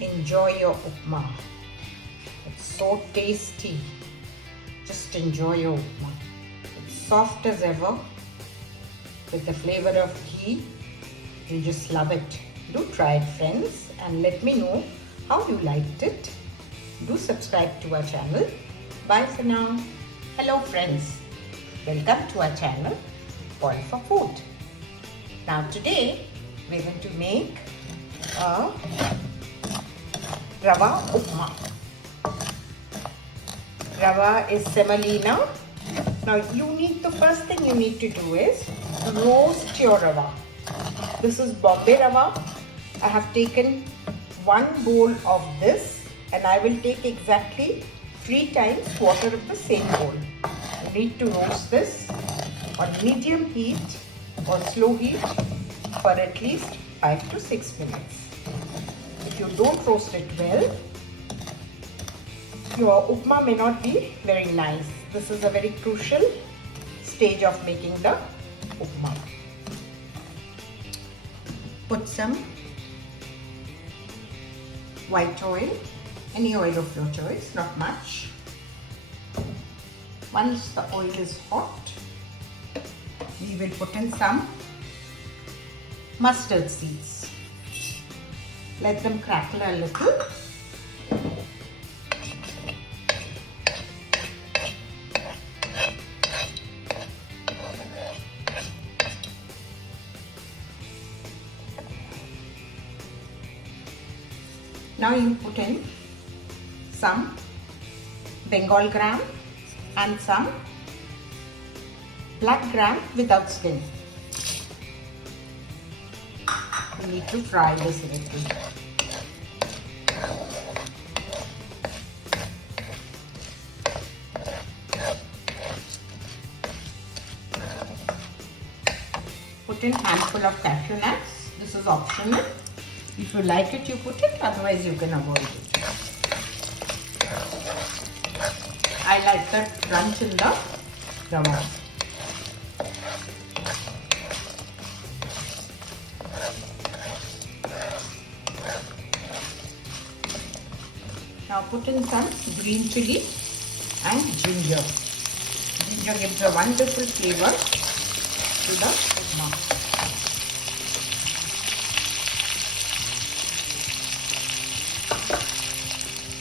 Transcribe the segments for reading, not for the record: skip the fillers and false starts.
enjoy your upma. It's so tasty. Just enjoy your upma. It's soft as ever with the flavor of ghee. You just love it. Do try it, friends, and let me know how you liked it. Do subscribe to our channel. Bye for now. Hello friends. Welcome to our channel, All for Food. Now today we're going to make a Rawa Upma. Rawa is semolina. Now the first thing you need to do is roast your Rawa. This is Bombay Rawa. I have taken 1 bowl of this and I will take exactly 3 times water of the same bowl. You need to roast this on medium heat or slow heat for at least 5 to 6 minutes. If you don't roast it well, your upma may not be very nice. This is a very crucial stage of making the upma. Put some white oil, any oil of your choice, not much. Once the oil is hot, we will put in some mustard seeds. Let them crackle a little. Now you put in some Bengal gram and some black gram without skin. You need to fry this a little. Put in handful of cashew nuts. This is optional. If you like it, you put it. Otherwise, you can avoid it. I like that crunch in the Rawa. Now put in some green chili and ginger. Ginger gives a wonderful flavor to the upma.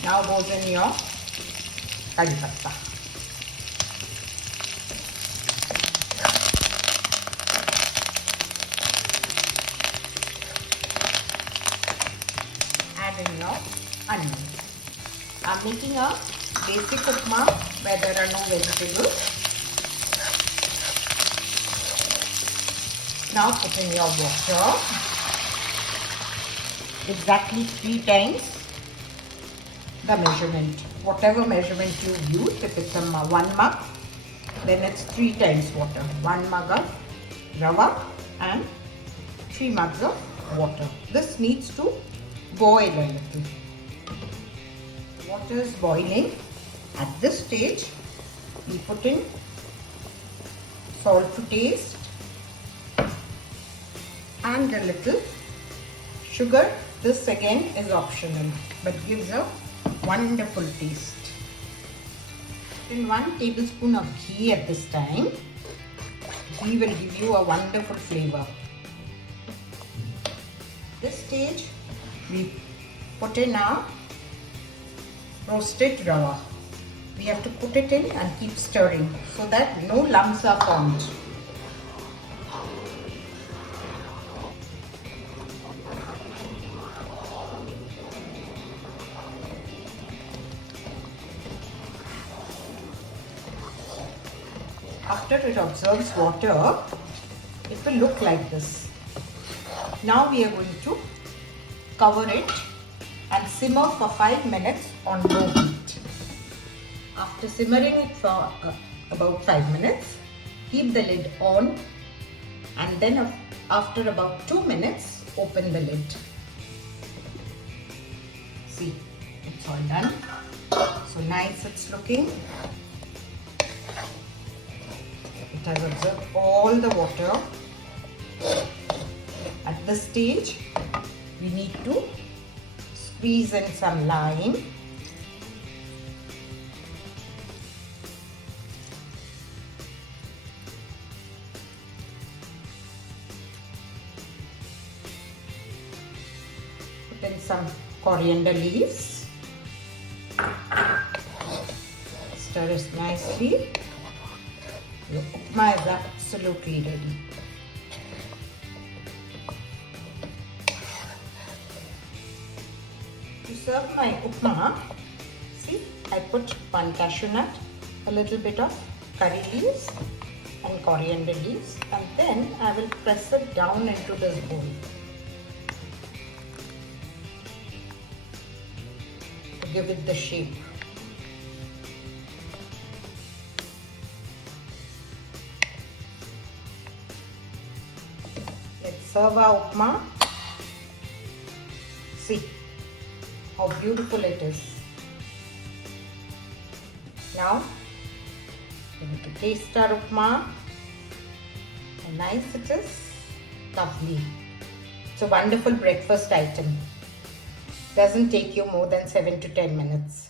Now goes in your curry patta. Add in your onion. I'm making a basic upma where there are no vegetables. Now put in your water. Exactly 3 times the measurement. Whatever measurement you use, if it's 1 mug, then it's 3 times water. 1 mug of Rawa and 3 mugs of water. This needs to boil a little. Water is boiling. At this stage, we put in salt to taste and a little sugar. This again is optional but gives a wonderful taste. Put in 1 tablespoon of ghee at this time. Ghee will give you a wonderful flavor. This stage, we put in our roasted Rawa. We have to put it in and keep stirring so that no lumps are formed. After it absorbs water, it will look like this. Now we are going to cover it and simmer for 5 minutes on low heat. After simmering it for about 5 minutes, keep the lid on and then after about 2 minutes, open the lid. See, it's all done. So nice it's looking. It has absorbed all the water. At this stage, we need to squeeze in some lime. Put in some coriander leaves. Stir it nicely. Your upma is absolutely ready. To serve my upma, see, I put one cashew nut, a little bit of curry leaves and coriander leaves, and then I will press it down into this bowl to give it the shape. Let's serve our upma. See how beautiful it is. Now, we need to taste our upma. How nice it is. Lovely. It's a wonderful breakfast item. Doesn't take you more than 7 to 10 minutes.